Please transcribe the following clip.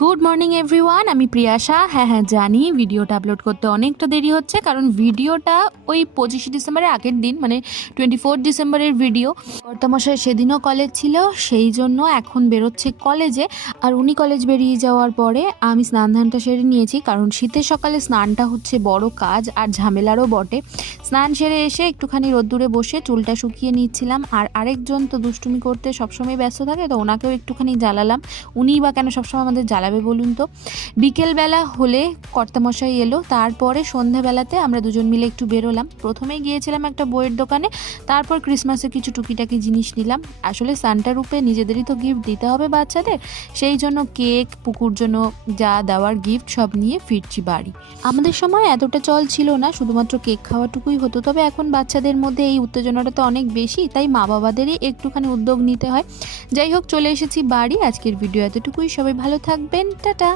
Good morning everyone, আমি প্রিয়াশা। হ্যাঁ জানি ভিডিওটা আপলোড করতে অনেকটা দেরি হচ্ছে, কারণ ভিডিওটা ওই 25 ডিসেম্বরের আগের দিন, মানে 24 ডিসেম্বরের ভিডিও। কর্তামশাই সেদিনও কলেজ ছিল, সেই জন্য এখন বেরোচ্ছে কলেজে। আর উনি কলেজ বেরিয়ে যাওয়ার পরে আমি স্নান ধানটা সেরে নিয়েছি, কারণ শীতের সকালে স্নানটা হচ্ছে বড় কাজ আর ঝামেলারও বটে। স্নান সেরে এসে একটুখানি রোদ্দুরে বসে চুলটা শুকিয়ে নিচ্ছিলাম। আর আরেকজন তো দুষ্টুমি করতে সবসময় ব্যস্ত থাকে, তো ওনাকেও একটুখানি জ্বালালাম। উনিই বা কেন সবসময় আমাদের জ্বালাবে বলুন তো। বিকেলবেলা হলে কর্তামশাই এলো, তারপরে সন্ধ্যাবেলাতে আমরা দুজন মিলে একটু বেরোলাম। প্রথমে গিয়েছিলাম একটা বইয়ের দোকানে, তারপর ক্রিসমাসের কিছু টুকিটাকি জিনিস নিলাম। আসলে সান্টা রূপে নিজেদেরই তো গিফট দিতে হবে বাচ্চাদের, সেই জন্য কেক, পুকুর জন্য যা দেওয়ার গিফট সব নিয়ে ফিরছি বাড়ি। আমাদের সময় এতটা চল ছিল না, শুধুমাত্র কেক খাওয়াটুকুই হতো। তবে এখন বাচ্চাদের মধ্যে এই উত্তেজনাটা তো অনেক বেশি, তাই মা বাবাদেরই একটুখানি উদ্যোগ নিতে হয়। যাই হোক, চলে এসেছি বাড়ি। আজকের ভিডিও এতটুকুই। সবাই ভালো থাকবেন, টাটা।